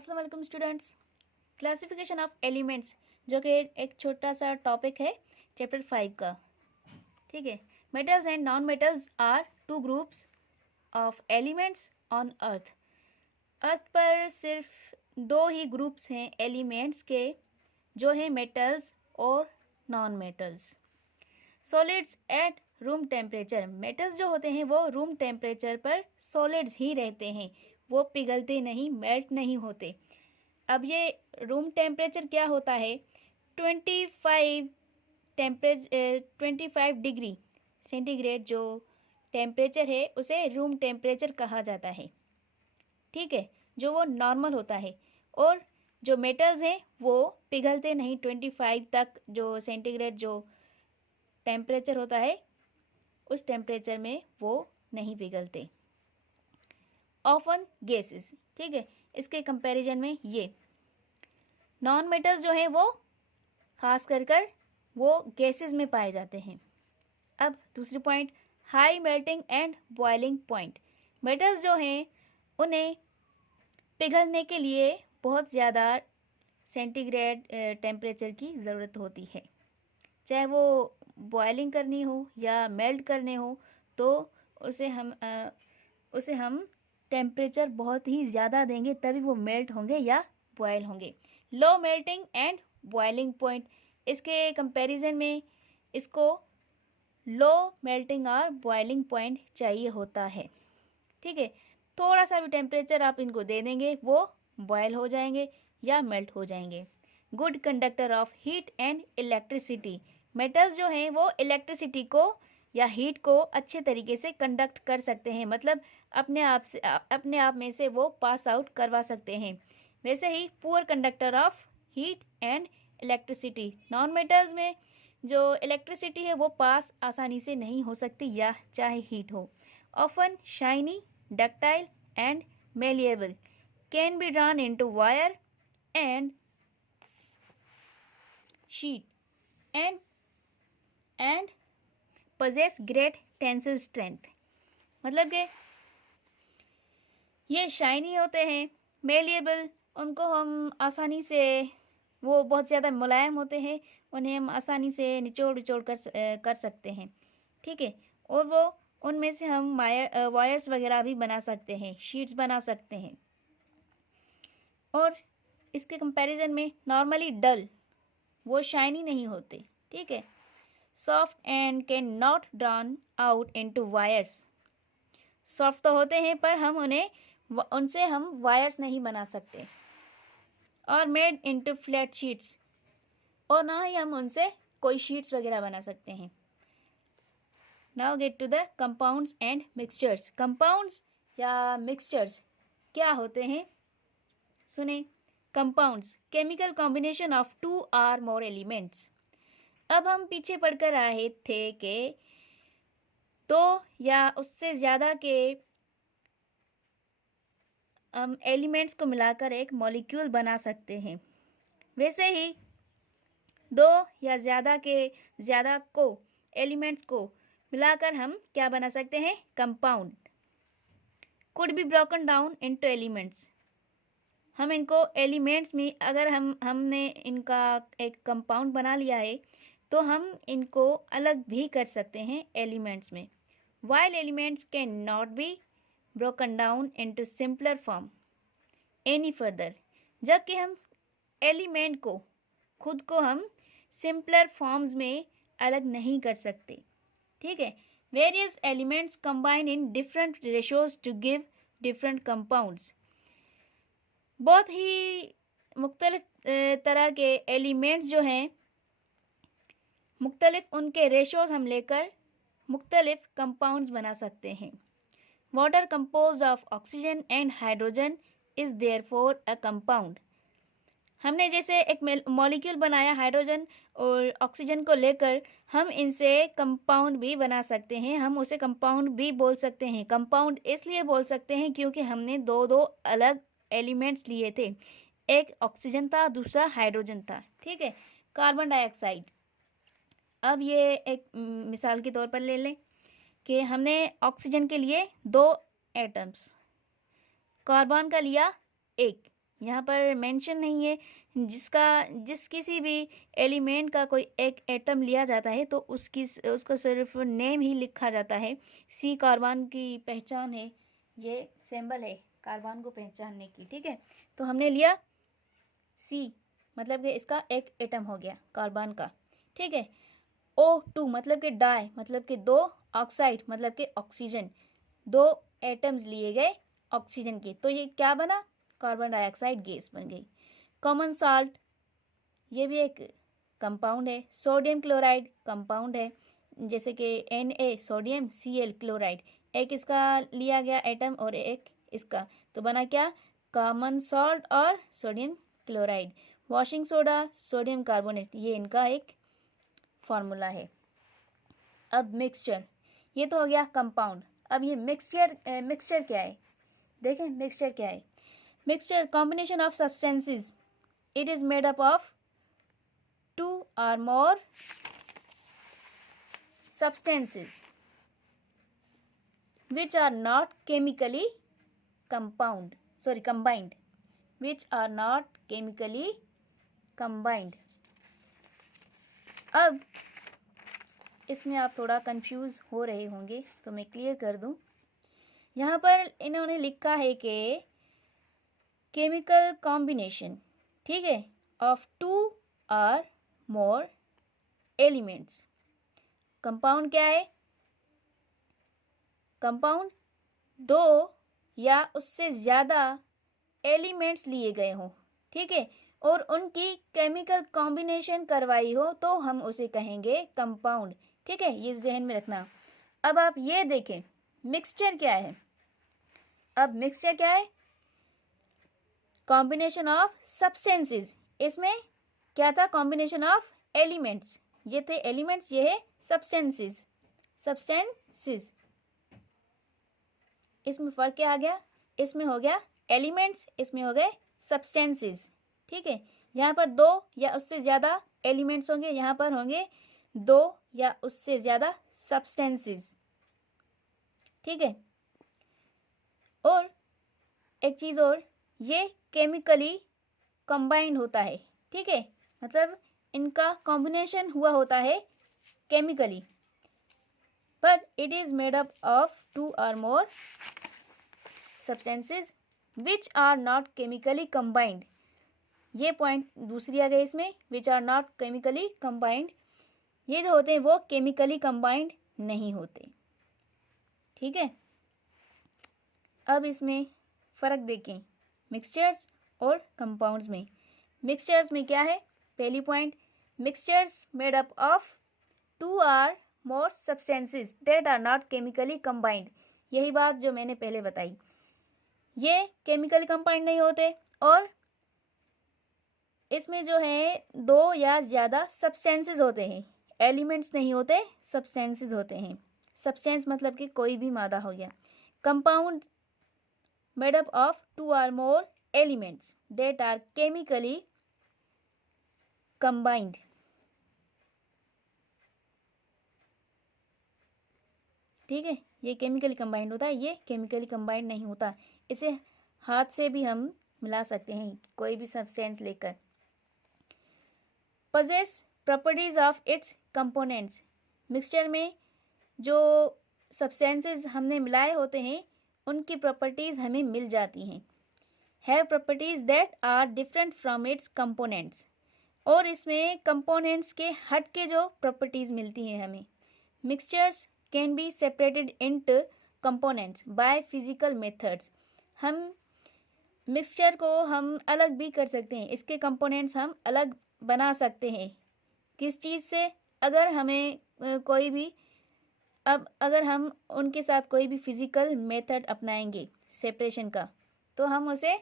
अस्सलाम वालेकुम students. Classification of elements जो कि एक छोटा सा टॉपिक है चैप्टर 5 का। ठीक है। Metals and non metals are two groups of elements on earth. Earth पर सिर्फ दो ही ग्रुप्स हैं एलिमेंट्स के, जो हैं मेटल्स और non metals. Solids at room temperature. Metals जो होते हैं वो रूम टेम्परेचर पर सॉलिड्स ही रहते हैं, वो पिघलते नहीं, मेल्ट नहीं होते। अब ये रूम टेम्परेचर क्या होता है? 25 डिग्री सेंटीग्रेड जो टेम्परेचर है उसे रूम टेम्परेचर कहा जाता है। ठीक है, जो वो नॉर्मल होता है। और जो मेटल्स हैं वो पिघलते नहीं, 25 तक जो सेंटीग्रेड जो टेम्परेचर होता है उस टेम्परेचर में वो नहीं पिघलते। Often gases. ठीक है, इसके कंपैरिजन में ये नॉन मेटल्स जो हैं वो खास कर वो गैसेस में पाए जाते हैं। अब दूसरी point, high melting and boiling point. Metals जो हैं उन्हें पिघलने के लिए बहुत ज़्यादा सेंटीग्रेड टेम्परेचर की ज़रूरत होती है। चाहे वो बॉइलिंग करनी हो या मेल्ट करने हो तो उसे हम टेम्परेचर बहुत ही ज़्यादा देंगे तभी वो मेल्ट होंगे या बॉयल होंगे। Low melting and boiling point, इसके कंपैरिजन में इसको लो मेल्टिंग और बॉइलिंग पॉइंट चाहिए होता है। ठीक है, थोड़ा सा भी टेम्परेचर आप इनको दे देंगे वो बॉयल हो जाएंगे या मेल्ट हो जाएंगे। Good conductor of heat and electricity. Metals जो हैं वो इलेक्ट्रिसिटी को या हीट को अच्छे तरीके से कंडक्ट कर सकते हैं, मतलब अपने आप में से वो पास आउट करवा सकते हैं। वैसे ही poor conductor of heat and electricity. Non metals में जो इलेक्ट्रिसिटी है वो पास आसानी से नहीं हो सकती या चाहे हीट हो। Often shiny, ductile and malleable, can be drawn into wire and sheet and possess great tensile strength। मतलब कि ये शाइनी होते हैं, मेलिएबल, उनको हम आसानी से, वो बहुत ज़्यादा मुलायम होते हैं, उन्हें हम आसानी से निचोड़ कर सकते हैं। ठीक है, और वो उनमें से हम वायर्स वगैरह भी बना सकते हैं, शीट्स बना सकते हैं। और इसके कंपैरिजन में नॉर्मली डल, वो शाइनी नहीं होते। ठीक है, soft and can not drawn out into wires. Soft तो होते हैं पर उनसे हम वायर्स नहीं बना सकते। और मेड इनटू फ्लैट शीट्स, और ना ही हम उनसे कोई शीट्स वगैरह बना सकते हैं। Now get to the compounds and mixtures. Compounds या मिक्सचर्स क्या होते हैं सुने। Compounds, chemical combination of 2 or more elements. अब हम पीछे पढ़कर आए थे कि 2 या उससे ज़्यादा के हम एलिमेंट्स को मिलाकर एक मॉलिक्यूल बना सकते हैं। वैसे ही 2 या ज़्यादा को एलिमेंट्स को मिलाकर हम क्या बना सकते हैं? Compound. Could be broken down into elements. हम इनको एलिमेंट्स में, अगर हमने इनका एक कंपाउंड बना लिया है तो हम इनको अलग भी कर सकते हैं एलिमेंट्स में। While elements can not be broken down into simpler form any further. जबकि हम एलिमेंट को खुद को हम सिंपलर फॉर्म्स में अलग नहीं कर सकते। ठीक है, various elements combine in different ratios to give different compounds. बहुत ही मुख्तलिफ तरह के एलिमेंट्स जो हैं, मुख्तलिफ उनके रेशोज हम लेकर मुख्तलिफ कंपाउंड्स बना सकते हैं। Water composed of oxygen and hydrogen is therefore a compound. हमने जैसे एक मॉलिक्यूल बनाया हाइड्रोजन और ऑक्सीजन को लेकर, हम इनसे कंपाउंड भी बना सकते हैं, हम उसे कंपाउंड भी बोल सकते हैं। कंपाउंड इसलिए बोल सकते हैं क्योंकि हमने दो अलग एलिमेंट्स लिए थे, एक ऑक्सीजन था, दूसरा हाइड्रोजन था। ठीक है, कार्बन डाइऑक्साइड। अब ये एक मिसाल के तौर पर ले लें कि हमने ऑक्सीजन के लिए 2 एटम्स, कार्बन का लिया 1, यहाँ पर मेंशन नहीं है। जिस किसी भी एलिमेंट का कोई एक एटम लिया जाता है तो उसको सिर्फ नेम ही लिखा जाता है। सी कार्बन की पहचान है, ये सिंबल है कार्बन को पहचानने की, ठीक है। तो हमने लिया सी, मतलब कि इसका एक एटम हो गया कार्बन का, ठीक है। O2 मतलब कि डाई, मतलब कि दो, ऑक्साइड मतलब कि ऑक्सीजन, दो एटम्स लिए गए ऑक्सीजन के, तो ये क्या बना, कार्बन डाइऑक्साइड गैस बन गई। कॉमन साल्ट, ये भी एक कंपाउंड है। सोडियम क्लोराइड कंपाउंड है, जैसे कि Na सोडियम, Cl क्लोराइड, एक इसका लिया गया एटम और एक इसका, तो बना क्या, कॉमन सॉल्ट और sodium chloride. Washing soda, sodium carbonate, ये इनका एक फॉर्मूला है। अब मिक्सचर, ये तो हो गया कंपाउंड। अब ये मिक्सचर क्या है, देखें मिक्सचर क्या है। Mixture combination of substances, it is made up of 2 or more substances which are not chemically combined, which are not chemically combined। अब इसमें आप थोड़ा कंफ्यूज हो रहे होंगे तो मैं क्लियर कर दूं। यहाँ पर इन्होंने लिखा है कि केमिकल कॉम्बिनेशन, ठीक है, of 2 or more elements. Compound क्या है, कंपाउंड दो या उससे ज़्यादा एलिमेंट्स लिए गए हों, ठीक है, और उनकी केमिकल कॉम्बिनेशन करवाई हो तो हम उसे कहेंगे कंपाउंड, ठीक है, ये जहन में रखना। अब आप ये देखें मिक्सचर क्या है। अब मिक्सचर क्या है, कॉम्बिनेशन ऑफ सब्सटेंसेस, इसमें क्या था, कॉम्बिनेशन ऑफ एलिमेंट्स, ये थे एलिमेंट्स, ये है सब्सटेंसेस। इसमें फर्क क्या आ गया, इसमें हो गया एलिमेंट्स, इसमें हो गए सब्सटेंसेस, ठीक है। यहाँ पर दो या उससे ज़्यादा एलिमेंट्स होंगे, यहाँ पर होंगे दो या उससे ज़्यादा सब्सटेंसेस, ठीक है। और एक चीज़ और, ये केमिकली कंबाइंड होता है, ठीक है, मतलब इनका कॉम्बिनेशन हुआ होता है chemically, but it is made up of 2 or more substances which are not chemically combined। ये पॉइंट दूसरी आ गई इसमें, which are not chemically combined, ये जो होते हैं वो केमिकली कंबाइंड नहीं होते, ठीक है। अब इसमें फ़र्क देखें मिक्सचर्स और कंपाउंड्स में। मिक्सचर्स में क्या है, पहली point, mixtures made up of 2 or more substances that are not chemically combined। यही बात जो मैंने पहले बताई, ये केमिकली कंबाइंड नहीं होते और इसमें जो है दो या ज़्यादा सब्सटेंसेस होते हैं, एलिमेंट्स नहीं होते, सब्सटेंसेस होते हैं। सब्सटेंस मतलब कि कोई भी मादा हो गया। Compound made up of 2 or more elements that are chemically combined, ठीक है, ये केमिकली कंबाइंड होता है, ये केमिकली कंबाइंड नहीं होता। इसे हाथ से भी हम मिला सकते हैं कोई भी सब्सटेंस लेकर। Possess properties of its components, mixture में जो सब्सटेंसेस हमने मिलाए होते हैं उनकी प्रॉपर्टीज़ हमें मिल जाती हैं। Have properties that are different from its components, और इसमें कंपोनेंट्स के हट के जो प्रॉपर्टीज़ मिलती हैं हमें। Mixtures can be separated into components by physical methods, हम मिक्सचर को हम अलग भी कर सकते हैं, इसके कंपोनेंट्स हम अलग बना सकते हैं। किस चीज़ से, अगर हमें कोई भी, अब अगर हम उनके साथ कोई भी फिजिकल मेथड अपनाएंगे सेपरेशन का, तो हम उसे